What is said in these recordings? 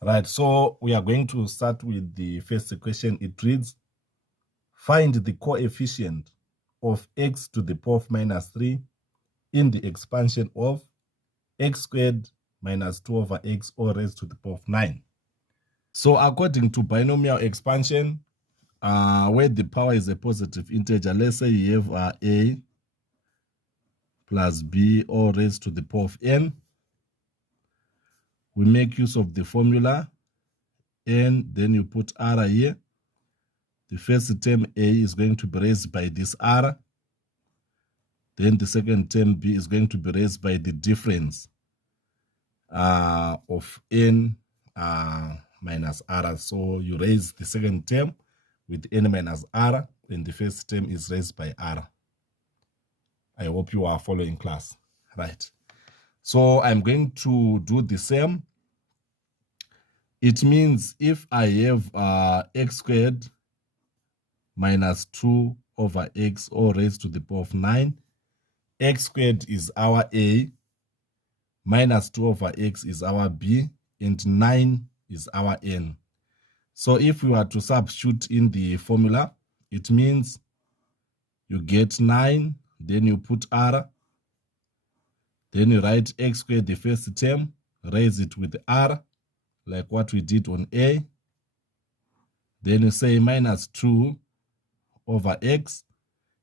Right, so we are going to start with the first question. It reads, find the coefficient of x to the power of minus 3 in the expansion of x squared minus 2 over x all raised to the power of 9. So according to binomial expansion, where the power is a positive integer, let's say you have a plus b all raised to the power of n. We make use of the formula n, then you put r here. The first term a is going to be raised by this r. Then the second term b is going to be raised by the difference of n minus r. So you raise the second term with n minus r, and the first term is raised by r. I hope you are following class. Right. So I'm going to do the same. It means if I have x squared minus 2 over x all raised to the power of 9, x squared is our a, minus 2 over x is our b, and 9 is our n. So if we were to substitute in the formula, it means you get 9, then you put r, then you write x squared the first term, raise it with r, like what we did on a. Then you say minus 2 over x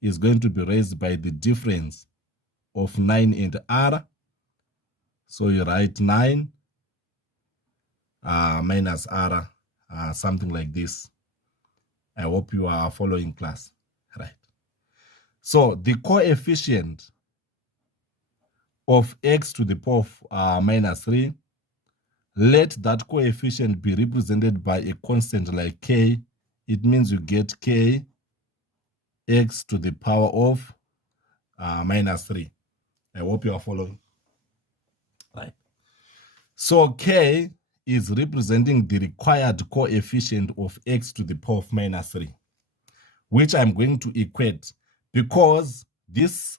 is going to be raised by the difference of 9 and r. So you write 9 minus r, something like this. I hope you are following class. Right. So the coefficient of x to the power of minus 3, let that coefficient be represented by a constant like k. It means you get k x to the power of minus 3. I hope you are following. Right. So k is representing the required coefficient of x to the power of minus 3, which I'm going to equate, because this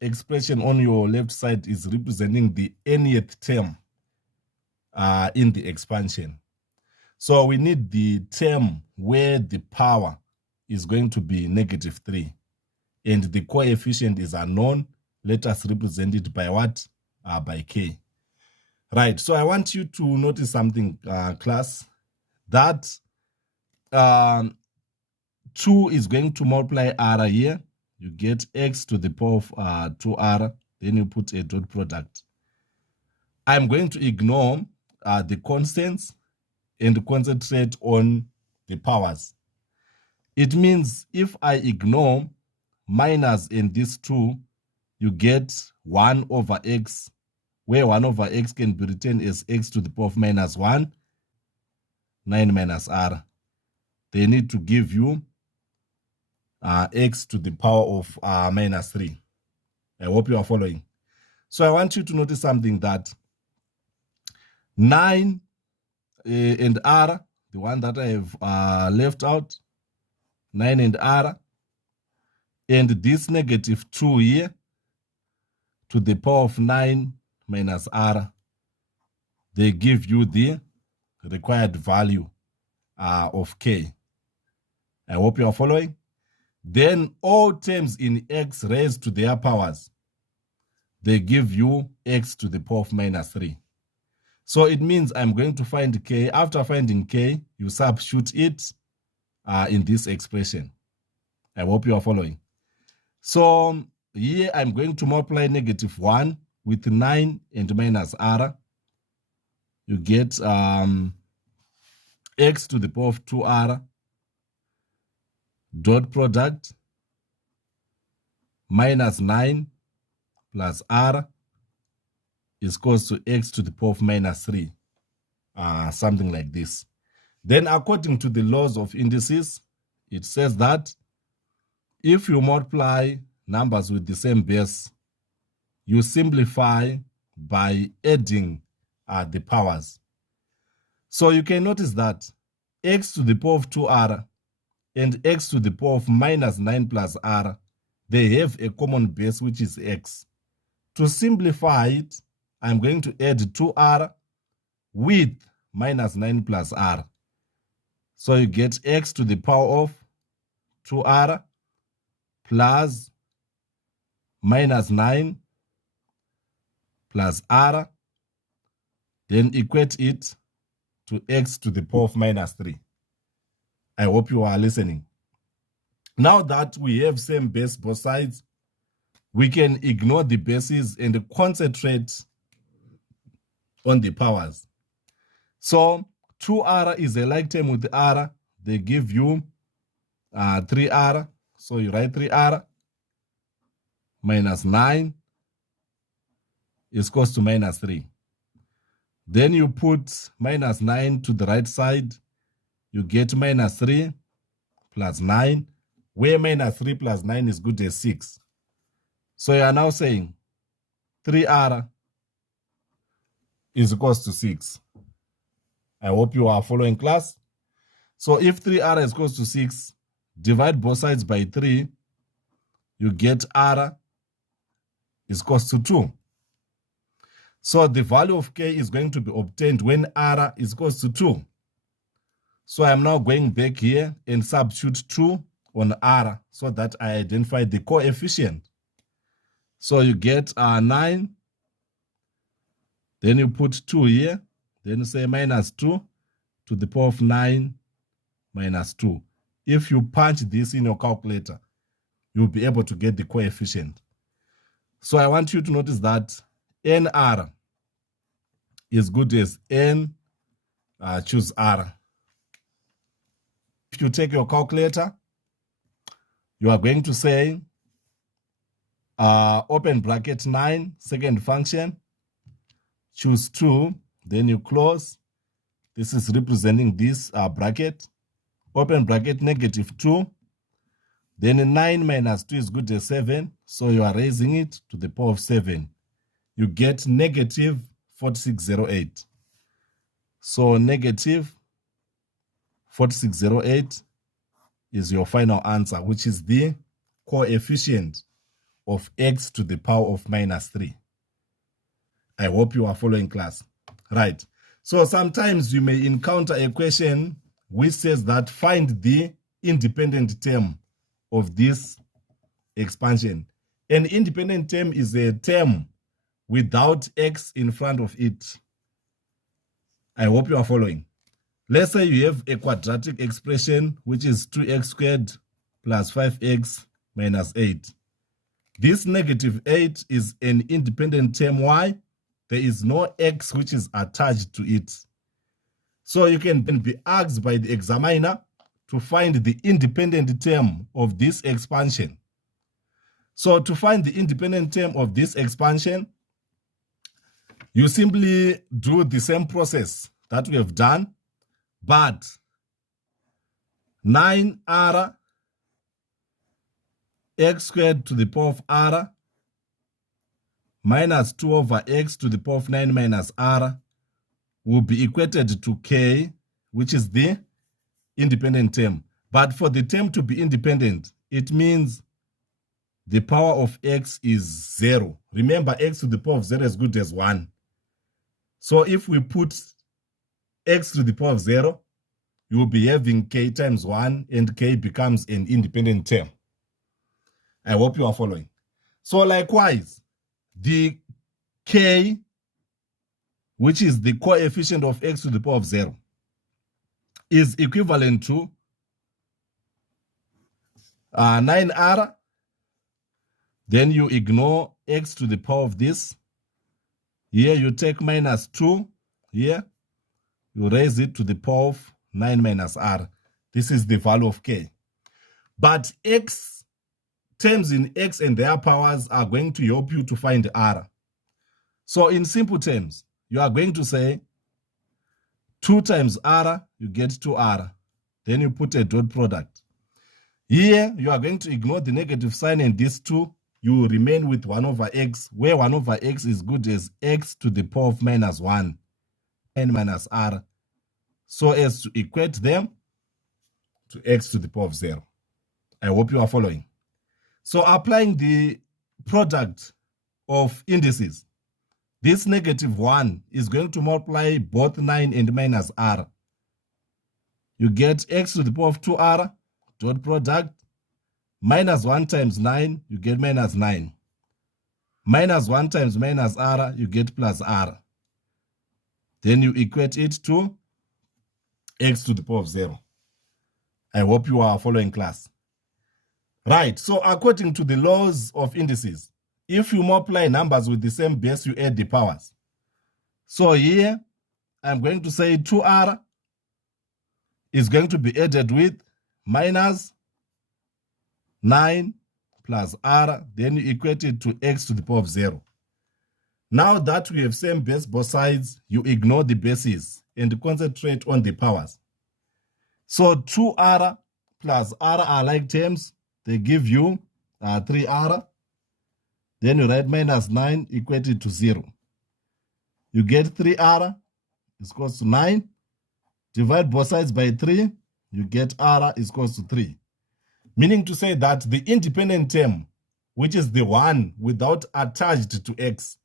expression on your left side is representing the nth term in the expansion. So we need the term where the power is going to be negative 3, and the coefficient is unknown. Let us represent it by what? By k. Right, so I want you to notice something, class, that 2 is going to multiply r here. You get x to the power of 2r, then you put a dot product. I'm going to ignore the constants and concentrate on the powers. It means if I ignore minus in this 2, you get 1 over x, where 1 over x can be written as x to the power of minus 1, 9 minus r. They need to give you x to the power of minus 3. I hope you are following. So I want you to notice something, that 9 and r, the one that I have left out, 9 and r, and this negative 2 here to the power of 9 minus r, they give you the required value of k. I hope you are following. Then all terms in x raised to their powers, they give you x to the power of minus 3. So it means I'm going to find k. After finding k, you substitute it in this expression. I hope you are following. So here I'm going to multiply negative 1 with 9 and minus r. You get x to the power of 2r, dot product, minus 9 plus r is equals to x to the power of minus 3, something like this. Then according to the laws of indices, it says that if you multiply numbers with the same base, you simplify by adding the powers. So you can notice that x to the power of 2r and x to the power of minus 9 plus r, they have a common base, which is x. To simplify it, I'm going to add 2r with minus 9 plus r. So you get x to the power of 2r plus minus 9 plus r, then equate it to x to the power of minus 3. I hope you are listening. Now that we have same base both sides, we can ignore the bases and concentrate on the powers. So 2r is a like term with r. They give you 3r. So you write 3r minus 9 is equals to minus 3. Then you put minus 9 to the right side. You get minus 3 plus 9, where minus 3 plus 9 is good as 6. So you are now saying 3r is equals to 6. I hope you are following, class. So if 3r is equals to 6, divide both sides by 3, you get r is equals to 2. So the value of k is going to be obtained when r is equals to 2. So I'm now going back here and substitute 2 on r so that I identify the coefficient. So you get 9, then you put 2 here, then you say minus 2 to the power of 9 minus 2. If you punch this in your calculator, you'll be able to get the coefficient. So I want you to notice that nr is good as n, choose r. If you take your calculator, you are going to say open bracket 9, second function, choose 2, then you close. This is representing this bracket. Open bracket negative 2. Then 9 minus 2 is good as 7. So you are raising it to the power of 7. You get negative 4608. So negative 4608 is your final answer, which is the coefficient of x to the power of minus 3. I hope you are following, class. Right. So sometimes you may encounter a question which says that find the independent term of this expansion. An independent term is a term without x in front of it. I hope you are following. Let's say you have a quadratic expression which is 2x squared plus 5x minus 8. This negative 8 is an independent term. Why? There is no x which is attached to it. So you can then be asked by the examiner to find the independent term of this expansion. So to find the independent term of this expansion, you simply do the same process that we have done, but 9r x squared to the power of r minus 2 over x to the power of 9 minus r will be equated to k, which is the independent term. But for the term to be independent, it means the power of x is 0. Remember, x to the power of 0 is good as 1. So if we put x to the power of 0, you will be having k times 1, and k becomes an independent term. I hope you are following. So likewise, the k, which is the coefficient of x to the power of 0, is equivalent to 9r. Then you ignore x to the power of this. Here you take minus 2. Here you raise it to the power of 9 minus r. This is the value of k. But x, terms in x and their powers are going to help you to find r. So in simple terms, you are going to say 2 times r, you get 2r. Then you put a dot product. Here, you are going to ignore the negative sign and this 2. You will remain with 1 over x, where 1 over x is good as x to the power of minus 1, n minus r, so as to equate them to x to the power of 0. I hope you are following. So applying the product of indices, This -1 is going to multiply both 9 and minus r. You get x to the power of 2r, dot product, minus 1 times 9, you get minus 9. Minus 1 times minus r, you get plus r. Then you equate it to x to the power of 0. I hope you are following class. Right, so according to the laws of indices, if you multiply numbers with the same base, you add the powers. So here, I'm going to say 2r is going to be added with minus 9 plus r, then you equate it to x to the power of 0. Now that we have same base both sides, you ignore the bases and concentrate on the powers. So 2r plus r are like terms. They give you 3r. Then you write minus 9 equated to 0. You get 3r is equals to 9. Divide both sides by 3. You get r is equals to 3. Meaning to say that the independent term, which is the one without attached to x,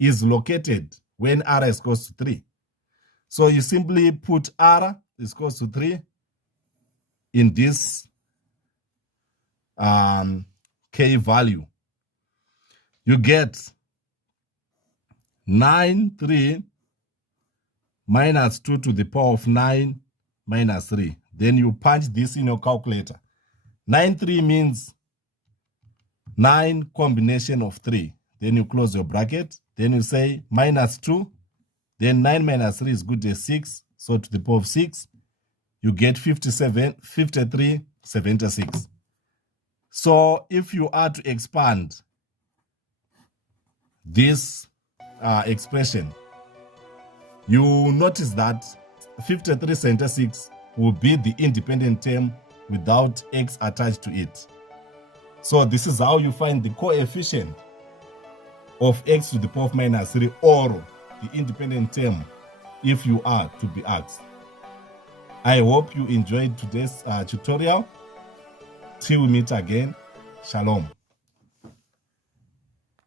is located when r is equals to 3. So you simply put r is equals to 3 in this k value. You get 9, 3 minus 2 to the power of 9 minus 3. Then you punch this in your calculator. 9, 3 means 9 combination of 3. Then you close your bracket. Then you say minus 2. Then 9 minus 3 is good as 6. So to the power of 6, you get 53, 76. So if you are to expand this expression, you notice that 5376 will be the independent term without x attached to it. So this is how you find the coefficient of x to the power of minus 3 or the independent term if you are to be asked. I hope you enjoyed today's tutorial. Till we meet again, shalom.